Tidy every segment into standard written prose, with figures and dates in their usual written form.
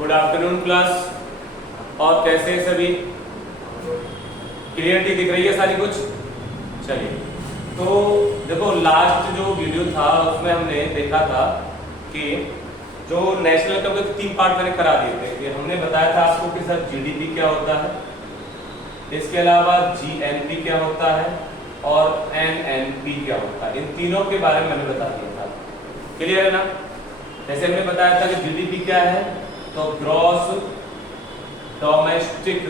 Good afternoon class. और कैसे हैं सभी? क्लियरिटी दिख रही है सारी कुछ? चलिए, तो देखो लास्ट जो वीडियो था उसमें हमने देखा था कि जो नेशनल इनकम के 3 पार्ट मैंने करा दिए थे। कि हमने बताया था आपको कि सर जीडीपी क्या होता है, इसके अलावा जीएनपी क्या होता है और एनएनपी क्या होता है। इन तीनों के बारे में मैंने बता दिया था। क्लियर है ना? जैसे हमने बताया था कि जीडीपी क्या है, तो ग्रॉस डोमेस्टिक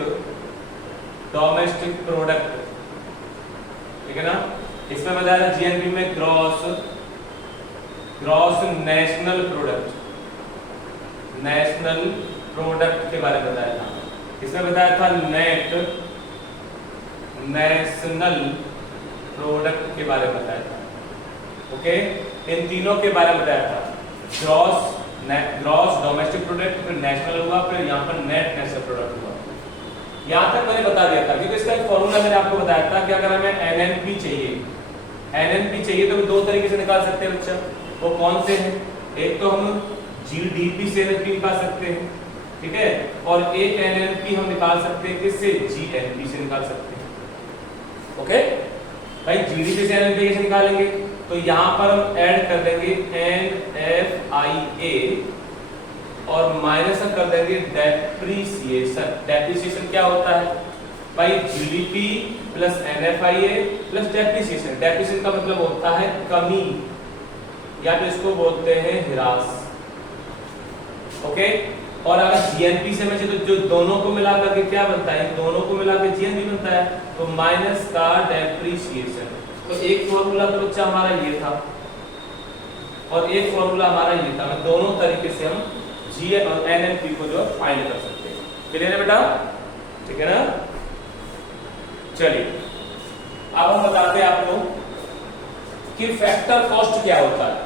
प्रोडक्ट, ठीक है ना। इसमें बताया था जीएनपी में ग्रॉस नेशनल प्रोडक्ट के बारे में बताया था। इसमें बताया था नेट नेशनल प्रोडक्ट के बारे में बताया था। ओके, इन तीनों के बारे में बताया था। ग्रॉस डोमेस्टिक प्रोडक्ट, फिर नेशनल हुआ, फिर यहाँ पर नेट नेशनल प्रोडक्ट हुआ। यहाँ तक मैंने बता दिया था क्योंकि इसका एक फॉर्मूला मैंने आपको बताया था कि अगर हमें एनएनपी चाहिए तो 2 तरीके से निकाल सकते हैं बच्चा। वो कौन से हैं? एक तो हम जीडीपी से एनएनपी निकाल सकते हैं, ठीक है, और एक एनएनपी हम निकाल सकते हैं किससे? जीएनपी से निकाल सकते हैं। ओके भाई, जीडीपी से एनएनपी कैसे निकालेंगे? तो यहाँ पर हम ऐड कर देंगे NFIA और माइनस कर देंगे डेप्रिसिएशन। डेप्रिसिएशन क्या होता है भाई? GDP plus NFIA plus depreciation. Depreciation का मतलब होता है कमी, या तो इसको बोलते हैं ह्रास। ओके, और अगर जीएनपी से में तो जो दोनों को मिला करके क्या बनता है? दोनों को मिला के जीएनपी बनता है, तो माइनस का डेप्रिसिएशन। तो एक फॉर्मूला तो बच्चा हमारा ये था और एक फॉर्मूला हमारा ये था। दोनों तरीके से हम जी और एनएनपी को जो फाइंड कर सकते हैं। क्लियर है बेटा? ठीक है ना? चलिए, अब हम बताते हैं आपको कि फैक्टर कॉस्ट क्या होता है।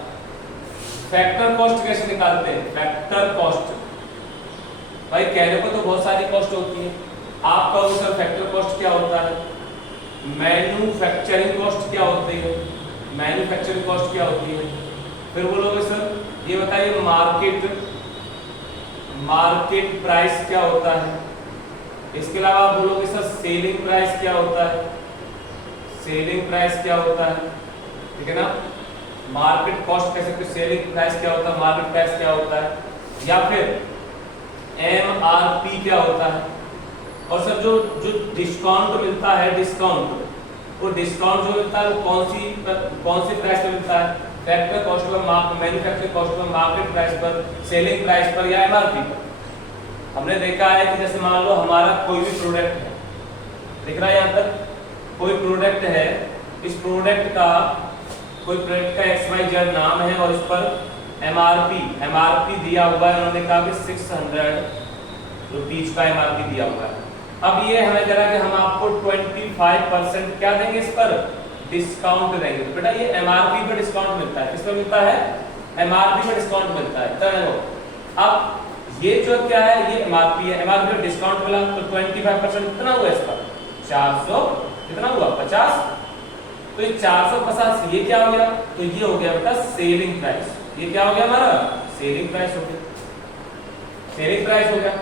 फैक्टर कॉस्ट कैसे निकालते हैं? फैक्टर कॉस्ट भाई कहने को तो बहुत सारी कॉस्ट होती है। आप कहोगे सर फैक्टर कॉस्ट क्या होता है? मैन्युफैक्चरिंग कॉस्ट क्या होती है? मैन्युफैक्चरिंग कॉस्ट क्या होती है? फिर बोलोगे सर ये बताइए मार्केट प्राइस क्या होता है? इसके अलावा आप बोलोगे सर सेलिंग प्राइस क्या होता है? सेलिंग प्राइस क्या होता है? ठीक है ना। मार्केट कॉस्ट कह सकते हो, सेलिंग प्राइस क्या होता है, मार्केट प्राइस क्या होता है, या फिर MRP क्या होता है। और सर जो डिस्काउंट मिलता है, वो डिस्काउंट जो मिलता है वो कौन सी प्राइस पे मिलता है? Factor cost per, manufacturing cost per, market price पर, सेलिंग प्राइस पर, या एमआरपी पर। हमने देखा है कि जैसे मान लो हमारा कोई भी प्रोडक्ट है, दिख रहा है यहाँ तक, कोई प्रोडक्ट है, इस प्रोडक्ट का XYZ नाम है और इस पर एमआरपी दिया हुआ है। उन्होंने कहा कि 600 रुपीज का एमआरपी दिया हुआ है। अब ये हमें कह रहा है कि हम आपको 25% क्या देंगे? इस पर डिस्काउंट देंगे। तो बेटा ये एमआरपी पर डिस्काउंट मिलता है। किस पर मिलता है? एमआरपी पर डिस्काउंट मिलता है। तो अब ये जो क्या है, ये एमआरपी है, एमआरपी पर डिस्काउंट मिला तो 25% कितना हुआ इस पर? 400, कितना हुआ? 50। तो ये 450 ये क्या हो गया? तो ये हो गया बेटा सेलिंग प्राइस। ये क्या हो गया हमारा? सेलिंग प्राइस हो गया। सेलिंग प्राइस हो गया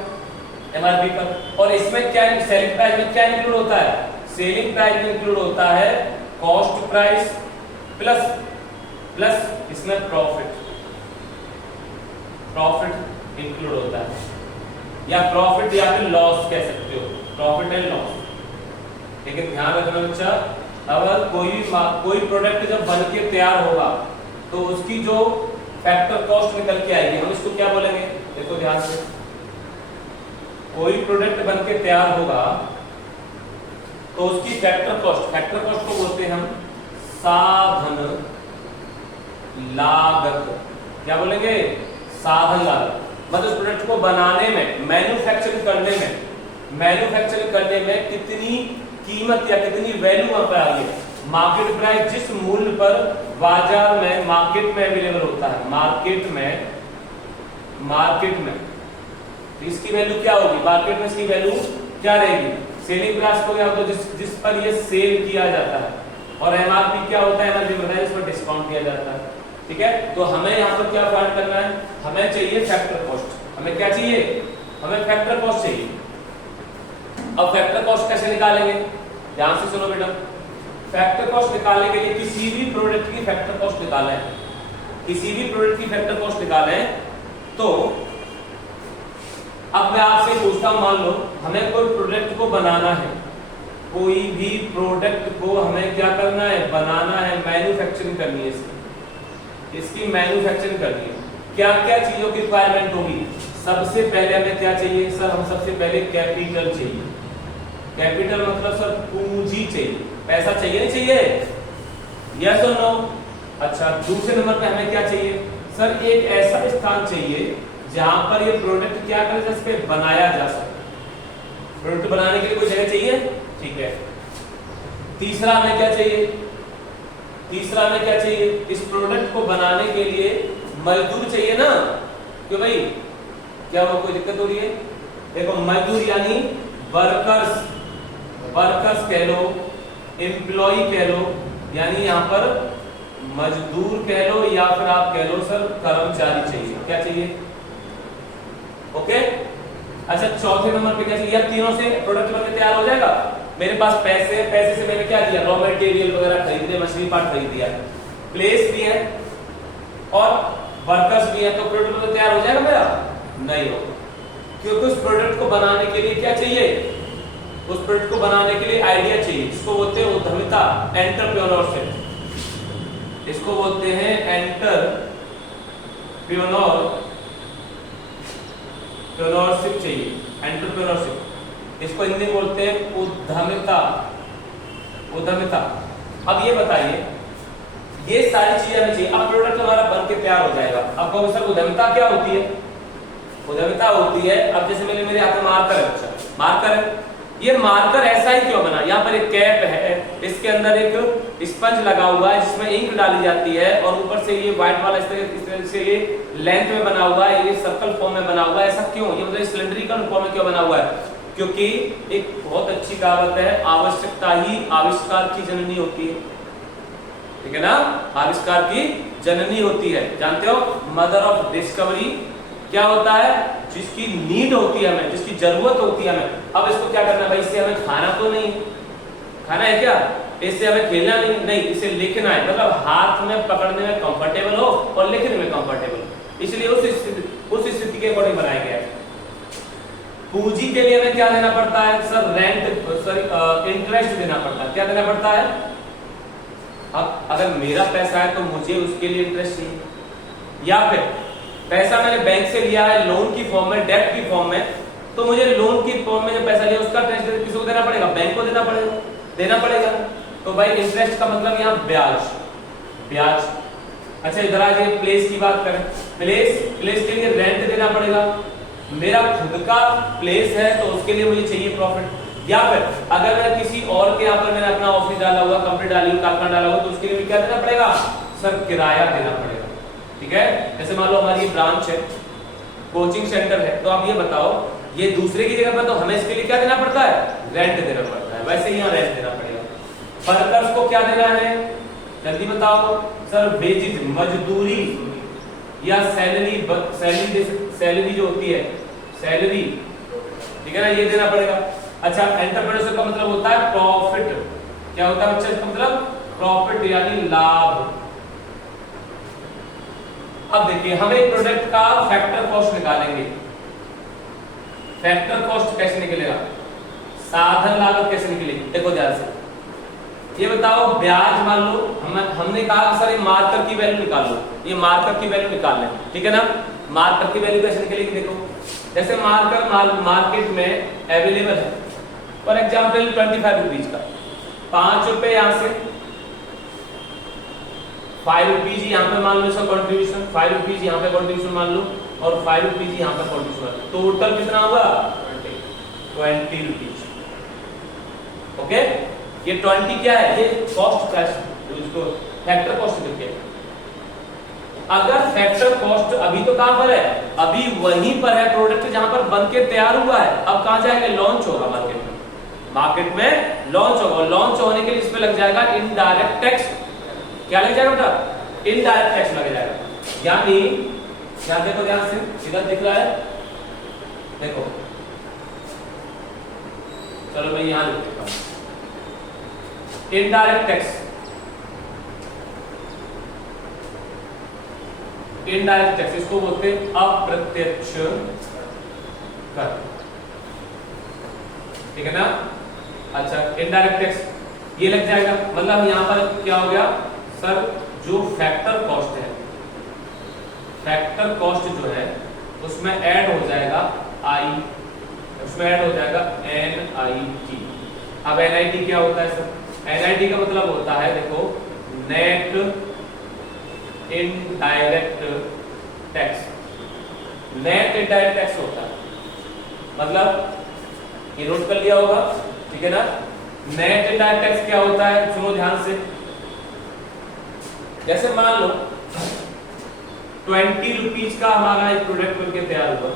एमआरपी पर। और इसमें क्या, सेलिंग प्राइस में क्या इंक्लूड होता है? सेलिंग प्राइस में इंक्लूड होता है कॉस्ट प्राइस प्लस इसमें प्रॉफिट इंक्लूड होता है, या प्रॉफिट या फिर लॉस कह सकते हो, प्रॉफिट एंड लॉस। लेकिन ध्यान रखना बच्चा, अगर कोई प्रोडक्ट जब बन के तैयार होगा तो उसकी जो फैक्टर कॉस्ट निकल के आएगी, हम इसको क्या बोलेंगे? देखो ध्यान से, कोई प्रोडक्ट बन के तैयार होगा तो उसकी फैक्टर कॉस्ट को बोलते हैं हम साधन लागत। क्या बोलेंगे? साधन लागत। मतलब उस प्रोडक्ट को बनाने में, मैन्युफैक्चरिंग करने में कितनी कीमत या कितनी वैल्यू वहां पर आ रही है। मार्केट प्राइस जिस मूल्य पर बाजार में, मार्केट में अवेलेबल होता है, मार्केट में तो इसकी वैल्यू क्या होगी? मार्केट में इसकी वैल्यू क्या रहेगी? सेलिंग प्राइस को, या तो जिस पर ये सेल किया जाता है। और एमआरपी क्या होता है? एमआरपी बताया इस पर डिस्काउंट दिया जाता है। ठीक है, तो हमें यहाँ पर क्या फाइंड करना है? हमें चाहिए फैक्टर कॉस्ट। हमें क्या चाहिए, हमें फैक्टर कॉस्ट चाहिए। अब फैक्टर कॉस्ट कैसे निकालेंगे, ध्यान से सुनो बेटा। फैक्टर कॉस्ट निकालने के लिए किसी भी प्रोडक्ट की फैक्टर कॉस्ट निकालें, किसी भी प्रोडक्ट की फैक्टर कॉस्ट निकालें तो अब मैं आपसे पूछता हूं, मान लो हमें कोई प्रोडक्ट को बनाना है, कोई भी प्रोडक्ट को हमें क्या करना है, बनाना है, मैन्युफैक्चरिंग करनी है, इसकी मैन्युफैक्चरिंग करनी है। क्या क्या चीजों की रिक्वायरमेंट होगी, सबसे पहले हमें क्या चाहिए सर, हम सबसे पहले कैपिटल चाहिए। कैपिटल मतलब सर पूंजी चाहिए, पैसा चाहिए नहीं चाहिए, यस और नो। अच्छा दूसरे नंबर पे हमें क्या चाहिए सर, एक ऐसा स्थान चाहिए जहां पर ये प्रोडक्ट क्या करे, जिसपे बनाया जा सके। प्रोडक्ट बनाने के लिए कोई जगह चाहिए, ठीक है। तीसरा हमें क्या चाहिए, तीसरा हमें क्या चाहिए, इस प्रोडक्ट को बनाने के लिए मजदूर चाहिए ना, क्यों भाई, क्या वो कोई दिक्कत हो रही है, देखो मजदूर यानी वर्कर्स, वर्कर्स कह लो, एम्प्लॉय कह लो, यानी यहाँ पर मजदूर कह लो या फिर आप कह लो सर कर्मचारी चाहिए, क्या चाहिए, ओके। अच्छा चौथे नंबर पे क्या चाहिए, या तीनों से प्रोडक्ट बनके तैयार हो जाएगा। मेरे पास पैसे, पैसे से मैंने क्या लिया, रॉ मटेरियल वगैरह खरीद लिया, मशीनरी पार्ट खरीद दिया, प्लेस भी है और वर्कर्स भी है, तो प्रोडक्ट तो तैयार हो जाएगा मेरा, नहीं हो, क्योंकि उस प्रोडक्ट को बनाने के लिए क्या चाहिए, उस प्रोडक्ट को बनाने के लिए आइडिया चाहिए, जिसको बोलते हैं उद्यमिता, एंटरप्रेन्योरशिप, इसको बोलते हैं एंटरप्रेन्योरशिप चाहिए, एंटरप्रेन्योरशिप, इसको हिंदी में बोलते हैं उद्यमिता, उद्यमिता। अब ये बताइए, ये सारी चीजें हमें चाहिए। अब प्रोडक्ट हमारा बन के तैयार हो जाएगा। अब कहो सर उद्यमिता क्या होती है, उद्यमिता होती है, अब जैसे मेरे हाथ में मार्कर है, अच्छा मार्कर है, ये मार्कर ऐसा ही क्यों बना, यहाँ पर एक कैप है, इसके अंदर एक स्पंज लगा हुआ है जिसमें इंक डाली जाती है और ऊपर से ये व्हाइट वाला इस तरह से ये लेंथ में बना हुआ है, ये सर्कल फॉर्म में बना हुआ है, ऐसा क्यों, ये मतलब सिलेंड्रिकल फॉर्म में क्यों बना हुआ है, क्योंकि एक बहुत अच्छी कहावत है, आवश्यकता ही आविष्कार की जननी होती है, ठीक है ना, आविष्कार की जननी होती है, जानते हो, मदर ऑफ डिस्कवरी क्या होता है, जिसकी नीड होती है हमें, जिसकी जरूरत होती है हमें। अब इसको क्या करना है भाई, इससे हमें खाना तो नहीं, खाना है क्या, इससे हमें खेलना नहीं, इसे लिखना है, मतलब हाथ में पकड़ने में कंफर्टेबल हो और लिखने में कंफर्टेबल, इसलिए उस स्थिति के अकॉर्डिंग बनाया गया है। पूंजी के लिए हमें क्या देना पड़ता है सर, रेंट, सॉरी इंटरेस्ट देना पड़ता है, क्या देना पड़ता है। अब अगर मेरा पैसा है तो मुझे उसके लिए इंटरेस्ट चाहिए, या फिर पैसा मैंने बैंक से लिया है लोन की फॉर्म में, डेट की फॉर्म में, तो मुझे लोन की फॉर्म में जो पैसा लिया उसका इंटरेस्ट किसको देना पड़ेगा, बैंक को देना पड़ेगा। तो भाई इंटरेस्ट का मतलब यहाँ ब्याज, ब्याज। अच्छा इधर आज ये प्लेस की बात करें, प्लेस के लिए रेंट देना पड़ेगा, मेरा खुद का प्लेस है तो उसके लिए मुझे चाहिए प्रॉफिट, या फिर अगर मैं किसी और के यहाँ पर मैंने अपना ऑफिस डाला हुआ, कंपनी डाली हुई, कारखाना डाला हुआ, तो उसके लिए क्या देना पड़ेगा सर, किराया देना पड़ेगा, ठीक है। जैसे मान लो हमारी ब्रांच है, कोचिंग सेंटर है, तो आप ये बताओ ये दूसरे की जगह पर, तो हमें इसके लिए क्या देना पड़ता है, रेंट देना पड़ता है, वैसे यहाँ रेंट देना पड़ेगा। वर्कर्स को क्या देना है, जल्दी बताओ सर, वेजेज, मजदूरी या सैलरी जो होती है, सैलरी, ठीक है ना, ये देना पड़ेगा। अच्छा एंटरप्रेन्योरशिप का मतलब होता है प्रॉफिट, क्या होता है बच्चा, इसका मतलब प्रॉफिट यानी लाभ। अब देखिए हम एक प्रोडक्ट का फैक्टर कॉस्ट निकालेंगे, फैक्टर कॉस्ट कैसे निकलेगा, साधन लागत कैसे निकलेगी, देखो ध्यान से ये बताओ। ब्याज मान लो हमने कहा सर ये मार्कर की वैल्यू निकाल लो, ये मार्कर की वैल्यू निकाल लें, ठीक है ना। मार्कर की वैल्यू कैसे निकलेगी, देखो जैसे मार्कर मार्केट में अवेलेबल है, फॉर एग्जाम्पल 25 रुपीज का, 5 रुपए यहाँ से, 5 रुपीज यहाँ पे मान लो इसका कॉन्ट्रीब्यूशन, 5 रुपीज यहाँ पे कॉन्ट्रीब्यूशन मान लो, और 5 रुपीज यहाँ पे कॉन्ट्रीब्यूशन, टोटल कितना हुआ 20 रुपीज, ओके। ये 20 क्या है, ये कॉस्ट प्राइस, इसको फैक्टर कॉस्ट लिखते हैं। अगर फैक्टर कॉस्ट अभी तो कहां पर है, अभी वहीं पर है प्रोडक्ट जहां पर बनके तैयार हुआ है, अब कहां जाएगा, लॉन्च होगा मार्केट में, मार्केट में लॉन्च होगा, लॉन्च होने के लिए इस पे लग जाएगा इनडायरेक्ट टैक्स, क्या लग जाएगा बेटा, इनडायरेक्ट टैक्स लग जाएगा। यानी ध्यान देखो, ध्यान से इधर दिख रहा है देखो चलो मैं यहां लिख देता हूं, इनडायरेक्ट टैक्स, इनडायरेक्ट टैक्स इसको बोलते हैं अप्रत्यक्ष कर, ठीक है ना। अच्छा इनडायरेक्ट टैक्स ये लग जाएगा, मतलब यहां पर क्या हो गया सर, जो फैक्टर कॉस्ट है, फैक्टर कॉस्ट जो है उसमें ऐड हो जाएगा आई, उसमें ऐड हो जाएगा NIT। अब NIT क्या होता है सर, NIT का मतलब होता है देखो net indirect tax, net indirect tax होता है, मतलब ये नोट कर लिया होगा, ठीक है ना। नेट इनडायरेक्ट टैक्स क्या होता है, सुनो ध्यान से, जैसे मान लो 20 रुपीज का हमारा एक प्रोडक्ट बनके तैयार हुआ,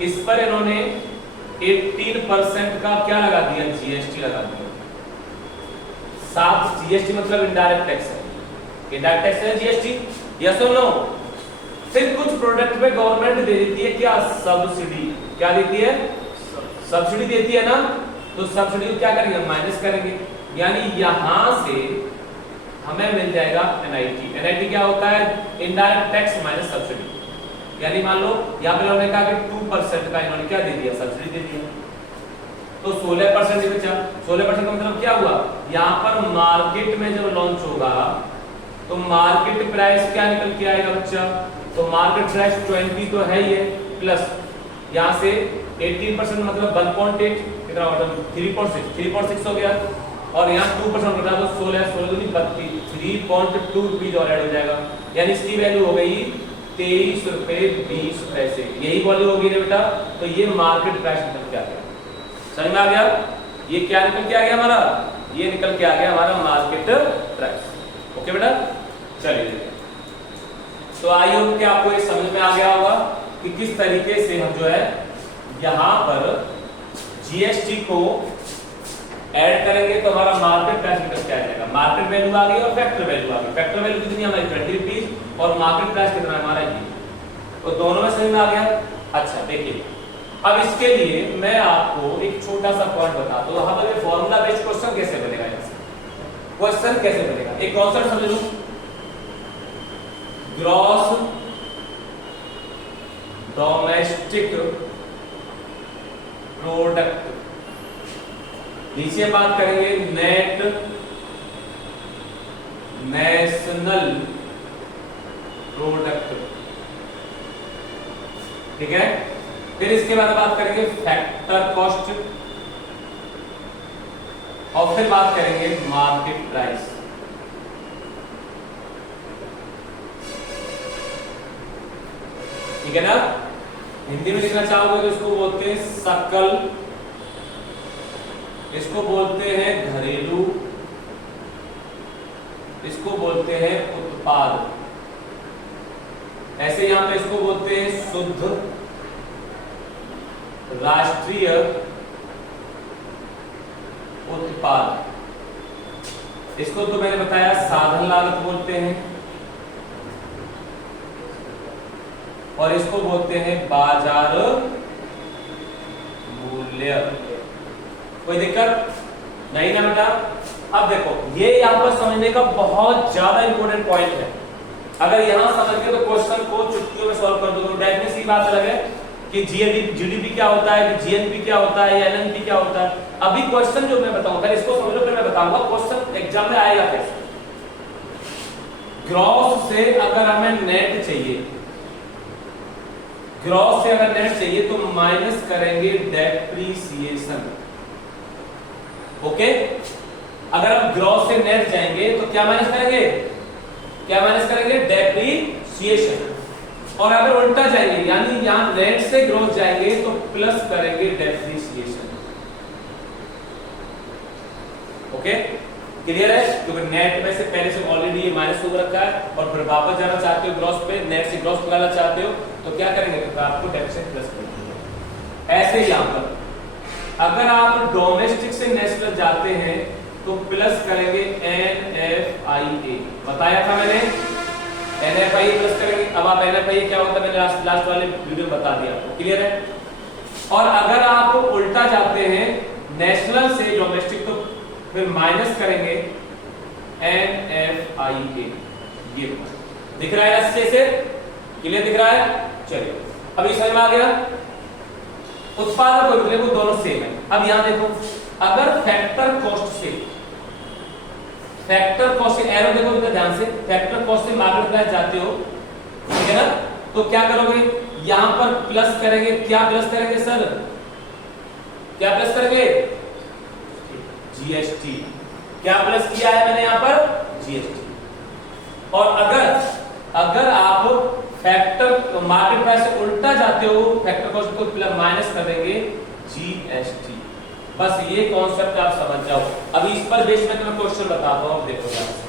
इस पर इन्होंने 18% का क्या लगा दिया, GST लगा दिया। साथ GST मतलब इनडायरेक्ट टैक्स है, इनडायरेक्ट टैक्स है GST, यस और नो। फिर कुछ प्रोडक्ट पे गवर्नमेंट दे देती है क्या, सब्सिडी, क्या देती है, सब्सिडी देती है ना, तो सब्सिडी को क्या करेंगे, माइनस करेंगे, यानी यहां से हमें मिल जाएगा NIT। NIT क्या होता है, इनडायरेक्ट टैक्स माइनस सब्सिडी, यानी मान लो यहाँ पे उन्होंने कहा कि 2% का इन्होंने क्या दे दिया, सब्सिडी दे दिया, तो 16% ही बचा। 16% का मतलब क्या हुआ, यहाँ पर मार्केट में जब लॉन्च होगा तो मार्केट प्राइस क्या निकल के आएगा बच्चा, तो मार्केट प्राइस 20 तो है ही है, प्लस यहाँ से 18% मतलब 1.8 कितना होगा, 3.6 हो गया, और यहाँ 2% घटा दो 16 दूनी 32, 3.2 रुपीज और ऐड हो जाएगा, यानी इसकी वैल्यू हो गई 23 रुपए 20 पैसे, यही वैल्यू होगी ना बेटा। तो ये मार्केट प्राइस निकल के आ गया, समझ में आ गया, ये क्या निकल के आ गया हमारा, ये निकल के आ गया हमारा मार्केट प्राइस। ओके बेटा, चलिए तो आई होप कि आपको ये समझ में आ गया होगा कि किस तरीके से हम जो है यहां पर GST को ऐड करेंगे तो हमारा मार्केट प्राइस निकल के आ जाएगा। मार्केट वैल्यू आ गई और फैक्टर वैल्यू आ गई, फैक्टर वैल्यू कितनी हमारी 20 रुपीज और मार्केट प्राइस कितना है हमारा ये, तो दोनों में समझ में आ गया। अच्छा देखिए, अब इसके लिए मैं आपको एक छोटा सा पॉइंट बताता हूं, हमारे फॉर्मूला बेस्ड क्वेश्चन कैसे बनेगा, क्वेश्चन कैसे बनेगा, एक कॉन्सेप्ट समझ लो, ग्रॉस डोमेस्टिक प्रोडक्ट, नीचे बात करेंगे नेट नेशनल प्रोडक्ट, ठीक है। फिर इसके बाद बात करेंगे फैक्टर कॉस्ट, और फिर बात करेंगे मार्केट प्राइस। ठीक है ना, हिंदी में लिखना चाहोगे तो इसको बोलते हैं सकल, इसको बोलते हैं घरेलू, इसको बोलते हैं उत्पाद, ऐसे यहां पे इसको बोलते हैं शुद्ध राष्ट्रीय उत्पाद, इसको तो मैंने बताया साधन लागत बोलते हैं, और इसको बोलते हैं बाजार मूल्य। कोई दिक्कत नहीं ना बेटा। अब देखो ये यहाँ पर समझने का बहुत ज्यादा इंपॉर्टेंट पॉइंट है, अगर यहां समझ गए तो क्वेश्चन को चुटकियों में सॉल्व कर दो। तो डेफिनेटली बात अलग है कि जीडीपी क्या होता है, जीएनपी क्या होता है, एनएनपी क्या होता है। अभी क्वेश्चन जो मैं बताऊंगा पहले इसको समझो, फिर मैं बताऊंगा क्वेश्चन एग्जाम में आएगा कैसे। ग्रॉस से अगर हमें नेट चाहिए, ग्रॉस से अगर नेट चाहिए तो माइनस करेंगे डेप्रिसिएशन। ओके, अगर हम ग्रॉस से नेट जाएंगे तो क्या माइनस करेंगे, क्या माइनस करेंगे, डेप्रिसिएशन। और अगर उल्टा जाएंगे यानी यहां नेट से ग्रॉस जाएंगे तो प्लस करेंगे डेप्रिसिएशन। ओके, क्लियर है, क्योंकि नेट में से पहले से ऑलरेडी ये माइनस हो रखा है और फिर वापस जाना चाहते हो ग्रॉस पे, नेट से ग्रॉस निकालना चाहते हो तो क्या करेंगे, तो आपको डेप्रिसिएशन प्लस करेंगे। ऐसे ही यहां पर अगर आप डोमेस्टिक से नेशनल जाते हैं तो प्लस करेंगे NFIA, बताया था मैंने, NFIA प्लस करेंगे। अब आप NFI क्या होता है मैंने लास्ट वाले वीडियो में बता दिया आपको, क्लियर है। और अगर आप उल्टा जाते हैं नेशनल से डोमेस्टिक तो फिर माइनस करेंगे NFIA, ये दिख रहा है अच्छे से, क्लियर दिख रहा है। चलिए अभी समझ में आ गया। उत्पादक और विक्रय वो दोनों सेम है। अब यहां देखो, अगर फैक्टर कॉस्ट से एरो देखो इधर ध्यान से, फैक्टर कॉस्ट से मार्केट प्राइस जाते हो, ठीक है ना, तो क्या करोगे, यहां पर प्लस करेंगे। क्या प्लस करेंगे सर, क्या प्लस करेंगे, जीएसटी। क्या प्लस किया है मैंने यहां पर, जीएसटी। और अगर आप फैक्टर मार्केट प्राइस से उल्टा जाते हो, फैक्टर कॉस्ट को प्लस माइनस कर देंगे जीएसटी। बस ये कॉन्सेप्ट आप समझ जाओ। अभी इस पर बेस में तुम्हें क्वेश्चन बताता हूं, देखो ध्यान से,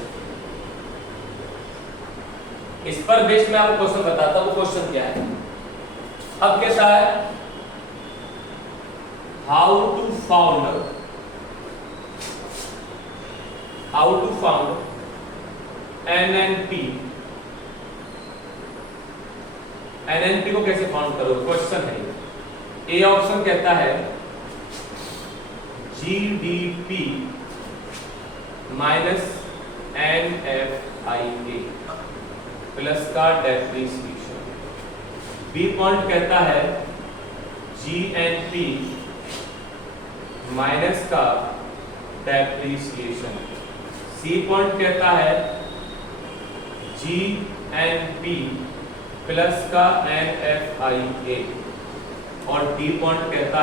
इस पर बेस में आपको क्वेश्चन बताता हूं। वो क्वेश्चन क्या है, अब कैसा है, हाउ टू फाउंड एनएनपी को कैसे फाउंड करोगे, क्वेश्चन है। ए ऑप्शन कहता है जीडीपी माइनस एनएफआईए प्लस का डेप्रिसिएशन। बी पॉइंट कहता है जीएनपी माइनस का डेप्रिसिएशन। सी पॉइंट कहता है जीएनपी प्लस का एनएफआईए। और डी पॉइंट कहता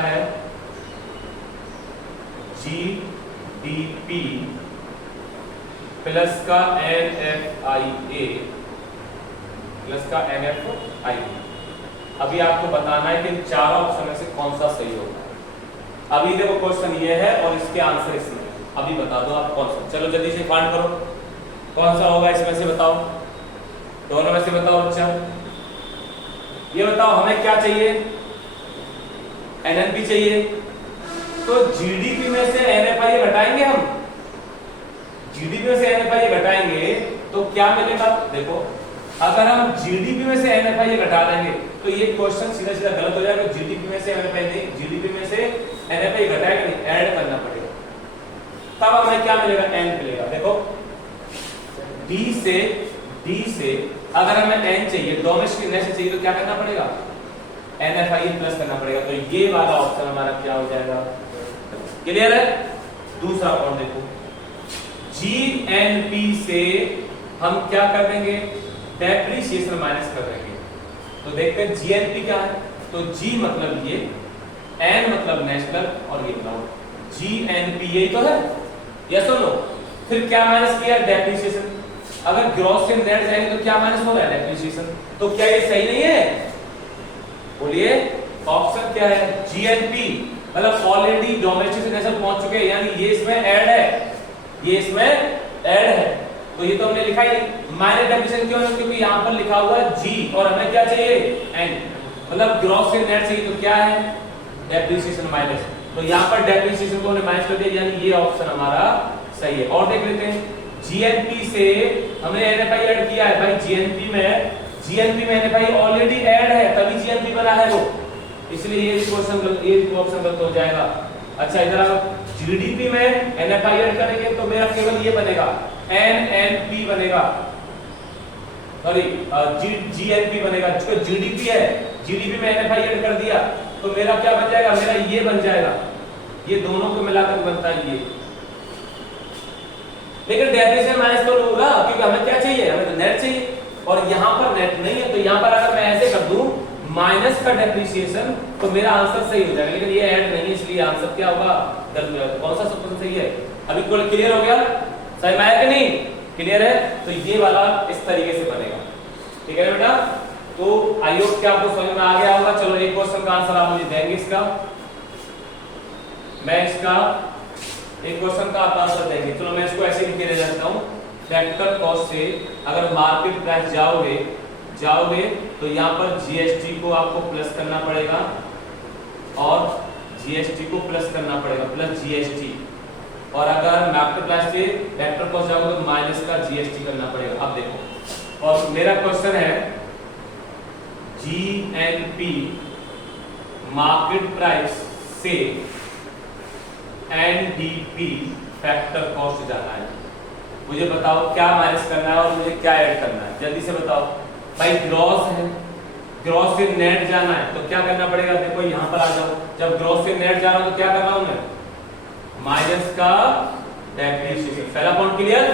है जीडीपी प्लस का एनएफआईए प्लस का एनएफआईए। अभी आपको बताना है कि इन चारों ऑप्शन में से कौन सा सही होगा। अभी देखो क्वेश्चन ये है और इसके आंसर इसमें है। अभी बता दो आप कौन सा, चलो जल्दी से फाइंड करो कौन सा होगा इसमें से, बताओ दोनों में से बताओ। अच्छा ये बताओ हमें क्या चाहिए, एनएनपी चाहिए, तो जीडीपी में से एनएफआई घटाएंगे हम, जीडीपी में से एनएफआई घटाएंगे तो क्या मिलेगा। देखो अगर हम जीडीपी में से एनएफआई घटा देंगे तो ये क्वेश्चन सीधा सीधा गलत हो जाएगा। जीडीपी में से एनएफआई नहीं, जीडीपी में से एनएफआई घटाएगा नहीं, ऐड करना पड़ेगा, तब हमें क्या मिलेगा, एन मिलेगा। देखो डी से अगर हमें एन चाहिए, डोमेस्टिक नेशनल चाहिए, तो क्या करना पड़ेगा, एनएफआई प्लस करना पड़ेगा। तो ये वाला ऑप्शन हमारा क्या हो जाएगा, क्लियर है। दूसरा पॉइंट देखो, जीएनपी से हम क्या कर देंगे, डेप्रिसिएशन माइनस कर देंगे। तो देखते हैं जीएनपी क्या है, तो जी मतलब ये, एन मतलब नेशनल और ये क्लाउड। जीएनपी यही तो है, यस और नो। फिर क्या माइनस किया, डेप्रिसिएशन। अगर ग्रॉस से नेट जाएंगे तो क्या माइनस हो रहा है, डेप्रिसिएशन। तो क्या ये सही नहीं है, बोलिए ऑप्शन क्या है, जीएनपी मतलब ऑलरेडी डोमेस्टिक से नेशनल पहुंच चुके हैं, यानी ये इसमें ऐड है, ये इसमें ऐड है। तो ये तो हमने लिखा ही माइनस डेप्रिसिएशन क्यों है, क्योंकि यहां पर लिखा हुआ है जी और हमें क्या चाहिए, एन, मतलब ग्रॉस से नेट चाहिए, तो क्या है, डेप्रिसिएशन माइनस। तो यहां पर डेप्रिसिएशन को हमने माइनस कर दिया, यानी ये ऑप्शन हमारा सही है। और देख लेते हैं, जीएनपी से हमने एनएफआई ऐड किया है, भाई जीएनपी में एनएफआई ऑलरेडी ऐड है, तभी जीएनपी बना है वो, इसलिए ये क्वेश्चन ये ऑप्शन गलत हो जाएगा। अच्छा इधर आप जीडीपी में एनएफआई ऐड करेंगे तो मेरा केवल ये बनेगा, एनएनपी बनेगा, सॉरी जीएनपी बनेगा। जो जीडीपी है, जीडीपी में एनएफआई ऐड कर दिया तो मेरा क्या बन जाएगा, मेरा ये बन जाएगा, ये दोनों को मिलाकर बनता है ये। लेकिन डेप्रिसिएशन माइनस तो होगा, क्योंकि हमें क्या चाहिए, हमें तो नेट चाहिए, और यहां पर नेट नहीं है। तो यहां पर अगर मैं ऐसे कर दूं माइनस का डेप्रिसिएशन तो मेरा आंसर सही हो जाएगा, लेकिन ये ऐड नहीं है, इसलिए आंसर क्या होगा, कौन सा ऑप्शन सही है। अभी क्लियर हो गया, समझ में आया कि नहीं, क्लियर है। तो ये वाला इस तरीके से बनेगा, ठीक है बेटा। तो आई होप कि आपको समझ में आ गया होगा। चलो एक क्वेश्चन का आंसर आप मुझे देंगे इसका, मैं इसका एक क्वेश्चन का आप आंसर देंगे। चलो मैं इसको ऐसे लिख के दे देता हूं, फैक्टर कॉस्ट से अगर मार्केट प्राइस जाओगे तो यहाँ पर जीएसटी को आपको प्लस करना पड़ेगा, और जीएसटी को प्लस करना पड़ेगा, प्लस जीएसटी, और अगर मार्केट प्राइस से वेक्टर कॉस्ट जाओगे तो माइनस का जीएसटी करना पड़ेगा। अब देखो, और मेरा क्वेश्चन है जीएनपी मार्केट प्राइस से एनडीपी फैक्टर कॉस्ट जाना है, मुझे बताओ क्या माइनस करना है और मुझे क्या ऐड करना है, जल्दी से बताओ। भाई ग्रॉस है, ग्रॉस से नेट जाना है तो क्या करना पड़ेगा, देखो यहां पर आ जाओ, जब ग्रॉस से नेट जा रहा हूं तो क्या कर रहा हूं मैं, माइनस का डेप्रिसिएशन, पहला पॉइंट क्लियर।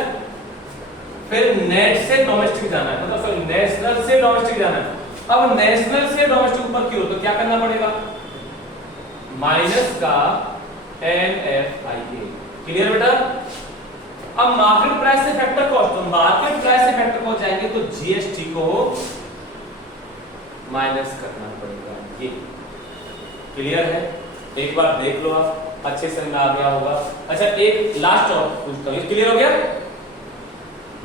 फिर नेट से डोमेस्टिक जाना है, मतलब सॉरी नेशनल से डोमेस्टिक जाना है। अब नेशनल से डोमेस्टिक ऊपर की ओर तो क्या करना पड़ेगा, माइनस का एनएफआईए, क्लियर बेटा। अब मार्केट प्राइस से फैक्टर कॉस्ट, तो मार्केट प्राइस से फैक्टर कॉस्ट जाएंगे तो जीएसटी को माइनस करना पड़ेगा, ये क्लियर है। एक बार देख लो आप, अच्छे से में आ गया होगा। अच्छा एक लास्ट और पूछता हूं, क्लियर हो गया।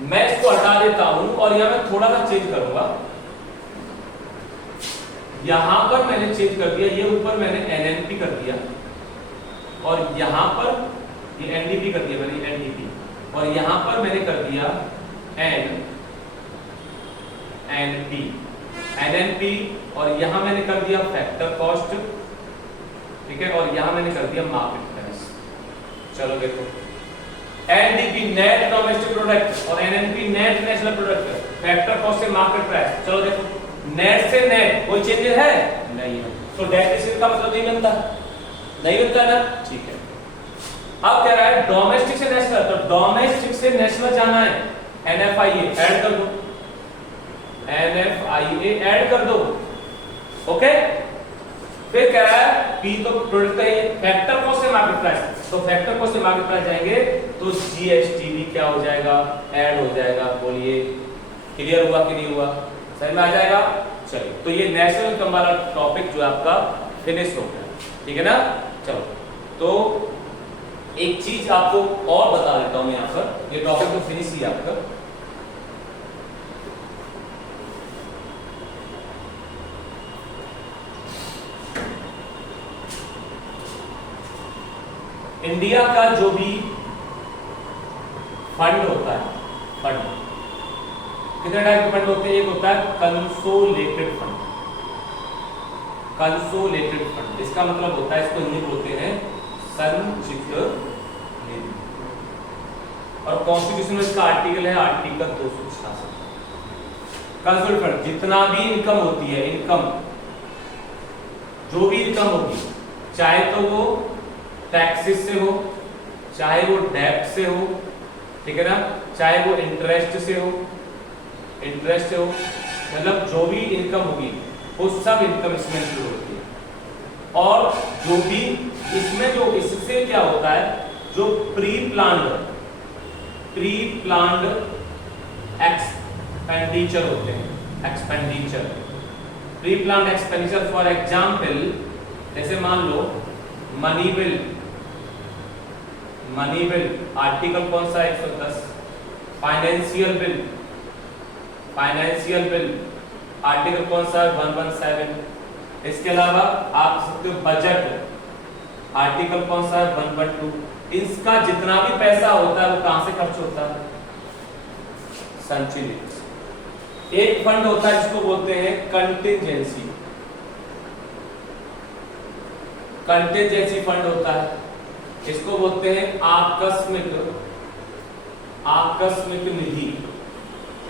मैं इसको हटा देता हूं और यहां मैं थोड़ा सा चेंज करूंगा, यहां पर मैंने चेंज कर दिया, ये ऊपर मैंने एनएनपी कर दिया और यहां पर ये एनडीपी कर दिया मैंने, एनडीपी, और यहां पर मैंने कर दिया एनएनपी, एनएनपी, और यहां मैंने कर दिया फैक्टर कॉस्ट, ठीक है, और यहां मैंने कर दिया मार्केट प्राइस। चलो देखो, एनडीपी नेट डोमेस्टिक प्रोडक्ट और NNP net national product, factor cost से मार्केट प्राइस। चलो देखो, नेट से नेट कोई चेंज है नहीं है, तो डेप्रिसिएशन का मतलब नहीं बनता, नहीं बनता ना, ठीक है। अब कह रहा है डोमेस्टिक से नेशनल, तो डोमेस्टिक से नेशनल जाना है, एनएफआईए ऐड कर दो, एनएफआईए ऐड कर दो, ओके। फिर कह रहा है पी तो प्रोडक्ट है, फैक्टर कॉस्ट से मार्केट प्राइस, तो फैक्टर कॉस्ट से मार्केट प्राइस जाएंगे तो जीएसटी भी क्या हो जाएगा, ऐड हो जाएगा। बोलिए क्लियर हुआ कि नहीं हुआ, समझ में आ जाएगा। चलिए, तो ये नेशनल इनकम वाला टॉपिक जो आपका फिनिश हो गया, ठीक है ना। चलो, तो एक चीज आपको और बता देता हूं यहां पर, ये टॉपिक तो फिनिश ही आपका। इंडिया का जो भी फंड होता है, फंड कितने टाइप के फंड होते हैं, एक होता है कंसोलिडेटेड फंड, कंसोलिडेटेड फंड, इसका मतलब होता है, इसको हिंदी बोलते हैं संचित निधि, और कॉन्स्टिट्यूशन में इसका आर्टिकल है आर्टिकल 266। कंसोलिडेटेड फंड, जितना भी इनकम होती है, इनकम जो भी इनकम होगी, चाहे तो वो टैक्सेस से हो, चाहे वो डेब्ट से हो, ठीक है ना, चाहे वो इंटरेस्ट से हो, इंटरेस्ट से हो, मतलब जो भी इनकम होगी वो सब इनकम इसमें इंक्लूड होती है। और जो भी इसमें जो इससे क्या होता है, जो प्री प्लान्ड एक्सपेंडिचर होते हैं, expenditure, pre planned expenditure, for example जैसे मान लो money bill, money bill article कौन सा है 110, financial bill, financial bill article कौन सा है 117। इसके अलावा आप सकते हो बजट आर्टिकल कौन सा है 112। इसका जितना भी पैसा होता है वो कहां से खर्च होता है, संचित। एक फंड होता है जिसको बोलते हैं कंटिजेंसी, कंटिजेंसी फंड होता है, इसको बोलते हैं आकस्मिक, आकस्मिक निधि।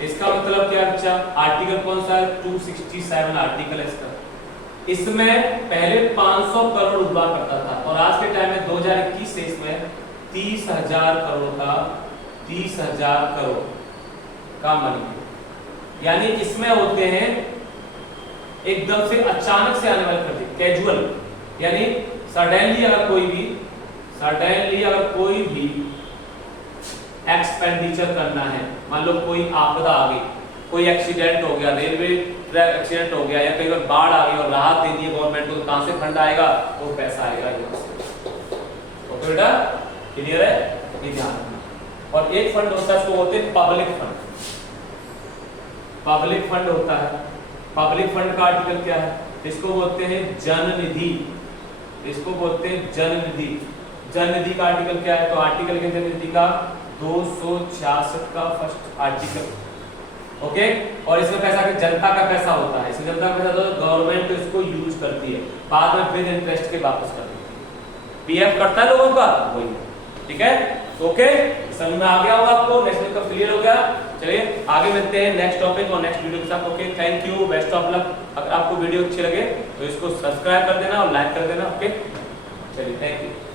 इसका मतलब क्या बच्चा, आर्टिकल कौन सा है 267 आर्टिकल है इसका। इसमें पहले 500 करोड़ हुआ करता था और आज के टाइम में 2021 से इसमें 30,000 करोड़ का, 30,000 करोड़ का मनी, यानी इसमें होते हैं एकदम से अचानक से आने वाले खर्चे, कैजुअल, यानी सडनली अगर कोई भी एक्सपेंडिचर करना है, मान लो कोई आपदा आ गई, कोई एक्सीडेंट हो गया, रेलवे ट्रैक एक्सीडेंट हो गया, या कई बार बाढ़ आ गई और राहत दे दी गवर्नमेंट को, कहां से फंड आएगा, वो पैसा आएगा यहाँ से। तो बेटा क्लियर है, ये ध्यान रखना। और एक फंड होता है इसको बोलते हैं पब्लिक फंड, पब्लिक फंड होता है। पब्लिक फंड का आर्टिकल क्या है, इसको बोलते हैं जन निधि, इसको बोलते हैं जन निधि। जन निधि का आर्टिकल क्या है, तो आर्टिकल के जन निधि का 266 का फर्स्ट आर्टिकल। ओके, और इसमें पैसा कि जनता का पैसा होता है, इसमें जनता का पैसा तो गवर्नमेंट इसको यूज करती है, बाद में फिर इंटरेस्ट के वापस कर देती है। पीएफ करता है लोगों का वही, ठीक है। ओके, समझ में आ गया होगा आपको, नेक्स्ट का क्लियर हो गया। चलिए आगे मिलते हैं नेक्स्ट टॉपिक और नेक्स्ट वीडियो के साथ। Okay, thank you, best of luck. अगर आपको वीडियो अच्छी लगे तो इसको सब्सक्राइब कर देना और लाइक कर देना। ओके, चलिए, थैंक यू।